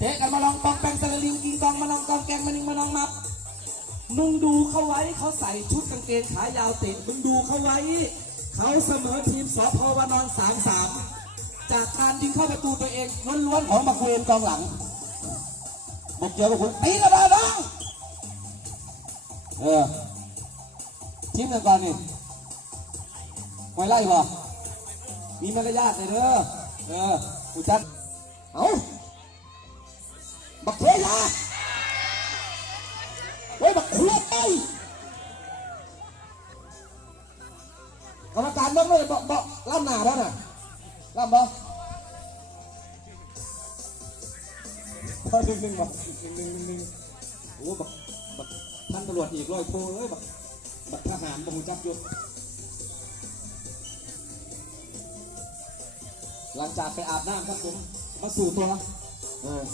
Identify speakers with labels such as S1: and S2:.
S1: เตะกันมาลองปองแปงสระลิงกิงกองมาลองกองแกงมานิงมาลองมับมึงดูเขาไว้เขาใส่ชุดกางเกงขายาวเตะมึงดูเขาไว้ เขาเสมอทีมสพวนอนสามสามจากการยิงเข้าประตูตัวเองล้วนๆของบักเวนกองหลังบอกเกี่ยวกับคุณตีกระดาษน้องเออทีมหนึ่งก่อนนี่ไว้ไล่บ่มีมารยาทเลยเด้อเออกูจัดเอา บักเทียาเฮ้ยบักเทียไอ้กรรมการต้องเลยบอกบอกล่ำหนาแล้วน่ะล่ำบ่พอหนึ่งหนึ่งบอกหนึ่งหนึ่งหนึ่งหนึ่งโอ้บักบักท่านตำรวจอีกร้อยโทเอ้ยบักบักทหารบังจับยู่หลังจากไปอาบน้ำครับผมมาสู่ตัวเออ